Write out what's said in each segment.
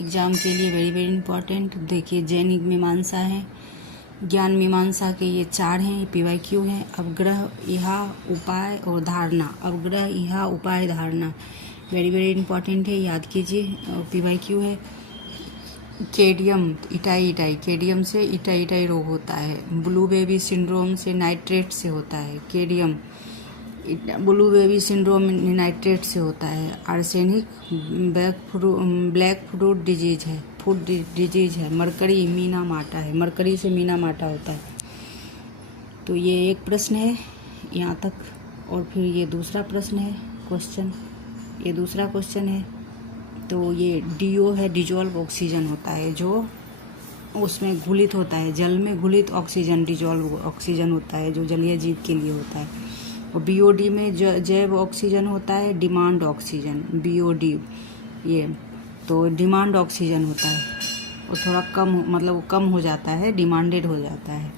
Exam के लिए very very important. देखिए जैनिक मीमांसा है, ज्ञान मीमांसा के ये 4 हैं, PYQ हैं। अवग्रह, इहा, उपाय और धारणा। अवग्रह, इहा, उपाय, धारणा वेरी वेरी इंपॉर्टेंट है, याद कीजिए। PYQ है केडियम, इटाई इटाई, केडियम से इटाई इटाई रोग होता है। ब्लू बेबी सिंड्रोम से नाइट्रेट से होता है। केडियम ब्लू बेबी सिंड्रोम नाइट्रेट से होता है। आर्सेनिक ब्लैक फ्रूट डिजीज है, फूड डिजीज है। मरकरी मीना माटा है, मरकरी से मीना माटा होता है। तो ये एक प्रश्न है यहाँ तक। और फिर ये दूसरा प्रश्न है, क्वेश्चन, ये दूसरा क्वेश्चन है। तो ये DO है, डिजॉल्व ऑक्सीजन होता है, जो उसमें घुलित होता है, जल में घुलित ऑक्सीजन डिजॉल्व ऑक्सीजन होता है, जो जलीय जीव के लिए होता है। और BOD में जैव ऑक्सीजन होता है, डिमांड ऑक्सीजन, BOD ये। तो डिमांड ऑक्सीजन होता है, वो थोड़ा कम, मतलब कम हो जाता है, डिमांडेड हो जाता है,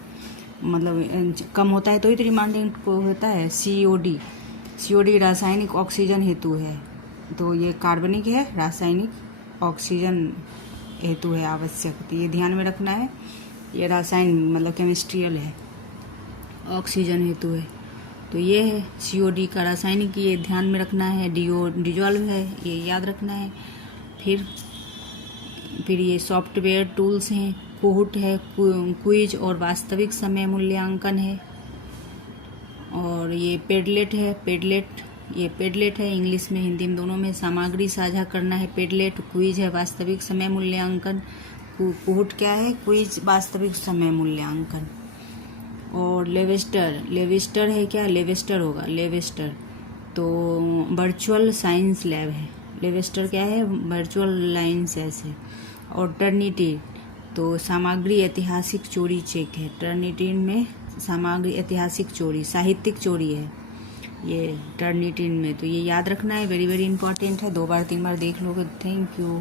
मतलब कम होता है तो ही तो डिमांडेड होता है। COD रासायनिक ऑक्सीजन हेतु है, तो ये कार्बनिक है, रासायनिक ऑक्सीजन हेतु है आवश्यक, तो ये ध्यान में रखना है। ये रासायन मतलब केमिस्ट्रियल है, ऑक्सीजन हेतु है। तो ये है COD का रासायनिक, ये ध्यान में रखना है। DO डिजॉल्व है, ये याद रखना है। फिर ये सॉफ्टवेयर टूल्स हैं, कोहुट है, क्विज और वास्तविक समय मूल्यांकन है। और ये पेडलेट है, ये पेडलेट है, इंग्लिश में हिंदी में दोनों में। सामग्री साझा करना है, पेडलेट। क्विज है, वास्तविक समय मूल्यांकन। कोहुट क्या है? क्विज, वास्तविक समय मूल्यांकन। और लेवेस्टर है क्या? लेवेस्टर होगा, लेवेस्टर तो वर्चुअल साइंस लैब है। लेवेस्टर क्या है? वर्चुअल साइंस है। और टर्निटिव तो सामग्री ऐतिहासिक चोरी चेक है। टर्निटिव में सामग्री ऐतिहासिक चोरी, साहित्यिक चोरी है ये टर्निटिव में। तो ये याद रखना है, वेरी वेरी इंपॉर्टेंट है। 2 बार 3 बार देख लोगे। Thank you.